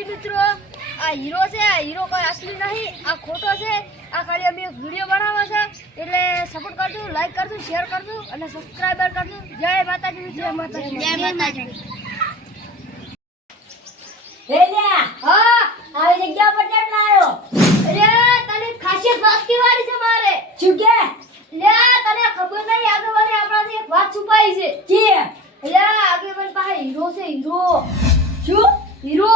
માતાજી મિત્રો, આ હીરો છે, આ હીરો કોઈ અસલી નહીં, આ ખોટો છે. આ ખાલી અમે એક વિડીયો બનાવવા છે, એટલે સપોર્ટ કરજો, લાઈક કરજો, શેર કરજો અને સબસ્ક્રાઇબર કરજો. જય માતાજી મિત્રો. જય માતાજી. જય માતાજી. હેલ્યા હા, આવી જગ્યા પર કેમ લાયો? અરે તને ખાસિયત વાત કહેવાની છે મારે. શું કે? લે તને ખબર નહીં, આગેવાને આપણાથી એક વાત છુપાઈ છે. કે લે આગેવાન પાસે હીરો છે, હીરો. શું? હીરો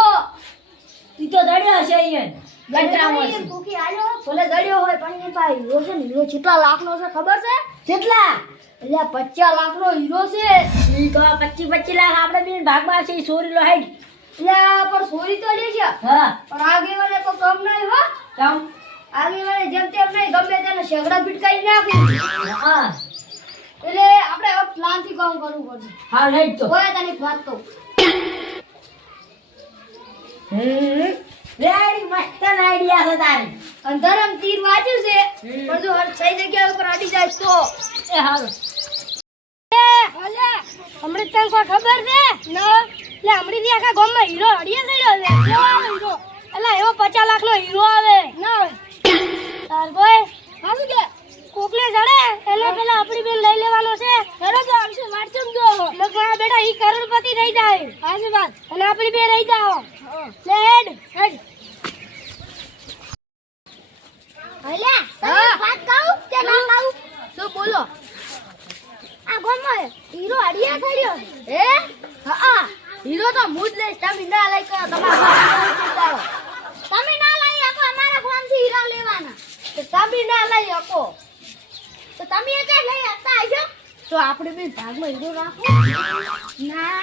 ઈ તો દડ્યો છે અહીંયા ગંતરામાં છે. કોકી આલ્યો ભલે દડ્યો હોય પણ એ પાસે હીરો છે ને. હીરો કેટલા લાખનો છે ખબર છે? કેટલા? એટલે 50 લાખનો હીરો છે. ઈ તો 25 લાખ આપણે બેન ભાગમાં છે. ઈ સોરી લો હાઈડ. એટલે પણ ચોરી તો લે છે, હા પણ આગેવાને તો કમ નહીં હો. કામ. આગેવાને જેમ તેમ નહીં, ગમે તેને શેગડા પીટકાઈ નાખ્યું. હા એટલે આપણે હવે પ્લાનથી કામ કરવું પડશે. હા હાઈડ તો. હોય તને વાત કહું. રેડી મસ્ત આઈડિયા છે તારી. અંધારામ તીર વાંચ્યું છે, પણ જો હર સહી જગ્યા ઉપર અડી જાય તો. એ હારું. અલ્યા હમણાં તને કોઈ ખબર છે? ના. એટલે હમણાં આખા ગામમાં હીરો અડીએ થયો છે. કેવો આવે હીરો? એટલે એવો 50 લાખનો હીરો આવે. ના હોય તાર કોઈ હાલું કે કોકને જડે એટલે પેલા આપણી બેન લઈ લેવાનો છે. હેરો તો આવશે વાંચમ જો મગવા બેટા ઈ કરોડપતિ થઈ જાય. હાજી વાત. અને આપણી બે રહી જાઓ. લે હેડ હેડ. અલ્યા તમે વાત કહું કે ના કહું? શું બોલો? આ ગામમાં હીરો અડીએ થયો. હે? હા હીરો તો હું જ લઈશ. તમે ના લઈ કરો, તમારા તમે ના લઈ શકો. અમારા ગામથી હીરા લેવાના. તો તમે ના લઈ શકો તો તમે એ ક્યાં લઈ આપતા આવજો? તો આપણે બે ભાગમાં હીરો રાખો. ના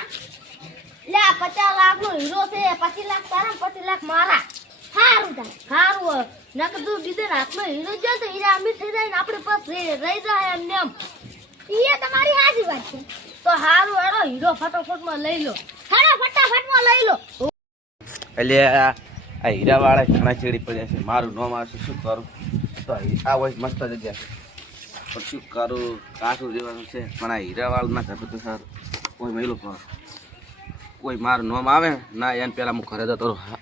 લે 50 લાખનો હીરો છે. 25 લાખ તારા, 25 લાખ મારા. સારું થાય. સારું નકર તું બીજે હાથમાં હીરો જ તો હીરા અમીર થઈ જાય ને આપણે પછી રહી જાય એમને એમ. એ તમારી સાચી વાત છે. તો સારું હેડો હીરો ફટાફટમાં લઈ લો. હેડો ફટાફટમાં લઈ લો. એટલે આ હીરાવાળા ઘણા ચેડી પડ્યા છે. મારું નામ આવશે, શું કરું? તો આ હોય મસ્ત જગ્યા છે, પણ શું કરું? કાઠું રહેવાનું છે. પણ આ હીરાવાળું ના કરે તો સારું. કોઈ મહિલો કોઈ મારું નામ આવે ના એને પહેલાં હું ઘરે જતો રહું.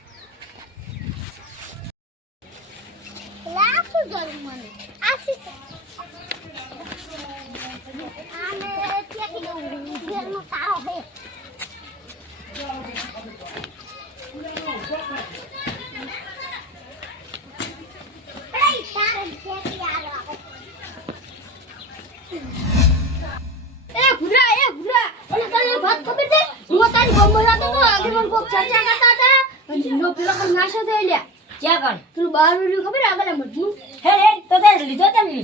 પેલું 12 વિડિયો ખબર આગળ મજનું હે રે તો તે લીધો તમે.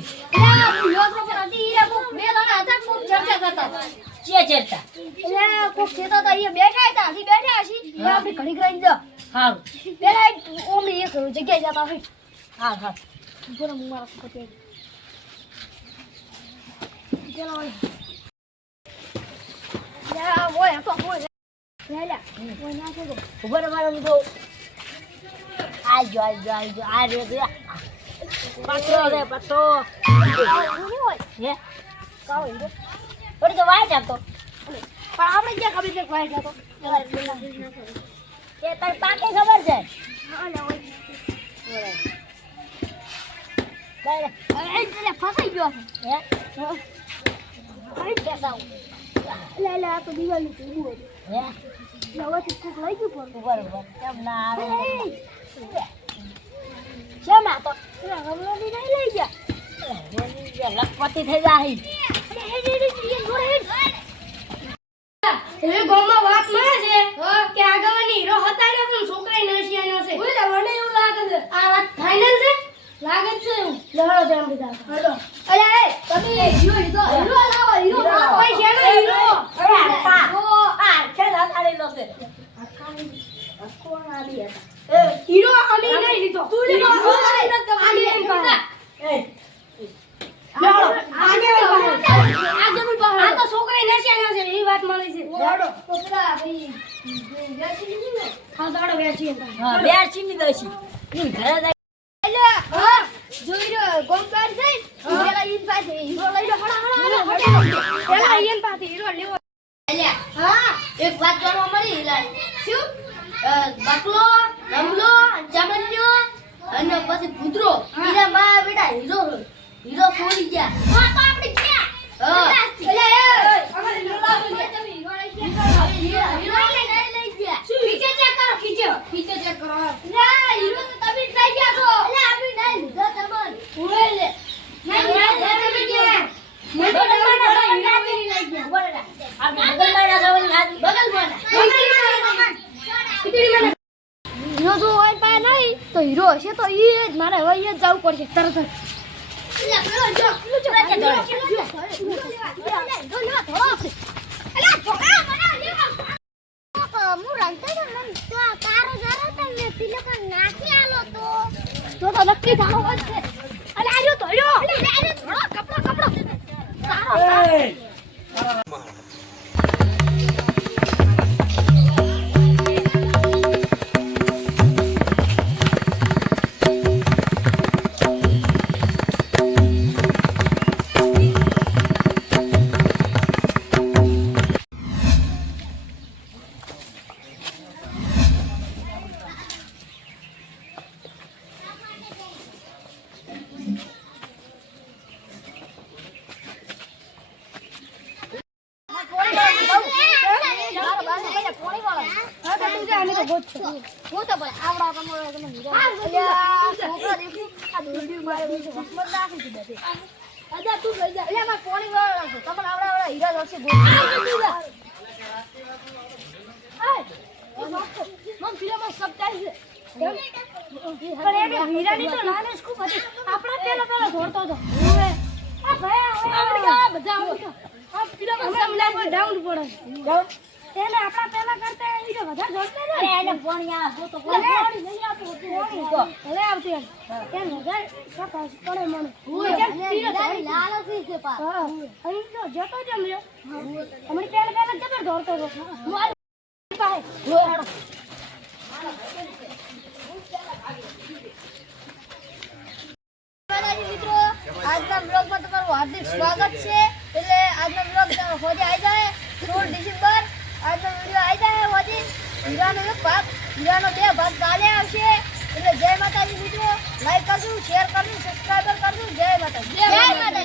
ચર્ચા કરતા હતા. ચે ચેતા. એટલે કોક કહેતા હતા અહીંયા બેઠા હતા, હજી બેઠા હશી. આપણે ઘડી ઘડી જા. હારું. પેલા ઓમની એક જગ્યાએ જતા હોય. હા હા. બોલો મારા પતિ. ચલો ઓય. યા ઓય તો ઓય. લેલા. ઓય ના કેજો. ઉભર મારો તો આજો આ રે રે. પાછો રે પાછો. ઓય ઓય. હે કાવ ઈરો. ઓડી તો વાય જાતો. પણ આપણે ક્યાં ખબર છે વાય જતો. કે તાર પાકે ખબર છે. હા લે ઓય. બાય એટલે ફસાઈ ગયો છે. હે કઈ બેસાવ. લે આ તો દિવાળી તું બોલ. હે નવાથી કોક લઈ ગયું પણ. બરોબર કેમ ના આવે? કેમ આ તો પેલા રમવાની નહીં લઈ ગયા. લખપતિ થઈ જાય. એ ગામમાં વાત મળે છે કે આગળની હીરો હતાડ્યો છે, છોકરાઈ નશિયાનો છે. ઓય મને એવું લાગે છે આ વાત ફાઇનલ છે. લાગે છે એવું. લહરો જામ દીધા. હલો અરે એ તમે હીરો લાવો. હીરો કોઈ છે ને હીરો. અરે આ ખેલ હતાડી લો છે. કોણ આલી હતા? હીરો અમે નહીં લીધો. તું લીધો. આલી એમ કહા. એ આ તો છોકરાઈ નશિયાનો છે એ વાત મળી છે. લેડો તો પેલા ભાઈ વેચી લીધી ને. હા દાડો વેચી એમ. હા બે ચીમી દઈશી. ઈ ઘરે જાય. એટલે હા જોઈ રહ્યો ગોમકાર છે. પેલા ઈન પાસે હીરો લઈ લો. હડા પેલા ઈન પાસે હીરો લેવો. એટલે હા એક વાત જાણવા મળી હિલાલ. શું? બકલો રમલો ચામડ્યો અને પછી કૂતરો એના માં બેટા હીરો ફોડી ગયા તો આપણે ગયા એટલે અમારે હીરો લાગો તમે હીરો લઈ ગયા હીરો લઈ ગયા ખીચે ચેક કરો ખીચે ચેક કરો ના હીરો તો તમે જ લઈ ગયા છો એટલે આપણે નહીં લીધો તમને ઉડે લે ના તમે ગયા હીરો જો હોય પાય નહીં તો હીરો હશે તો ઈ જ મારે હવે ઈ જ જવું પડશે તરત જ નક્કી થાવ છે અલે આજો ધોયો કપડો સારો એને આપણા પેલા કરતા ઈ તો વધારે જોડતે ને એને પોણિયા ગો તો પોણી નહીં આપો પોણી તો હવે આવતી કેમ વધારે સકાસ પડે મને હું લાલસી છે પા અહીં તો જતો જ મળ્યો હમણી પેલા જબર દોડતો હતો માર પાસે લોહાડો મિત્રો આજના બ્લોગમાં તમારું હાર્દિક સ્વાગત છે એટલે આજનો બ્લોગ હોજે આવી જાય 16 ડિસેમ્બર આજનો વિડિયો આવી જાય હોજે હીરાનો એક ભાગ હીરાનો બે ભાગ કાલે આવશે એટલે જય માતાજી મિત્રો લાઈક કરજો શેર કરજો સબસ્ક્રાઇબર કરજો જય માતાજી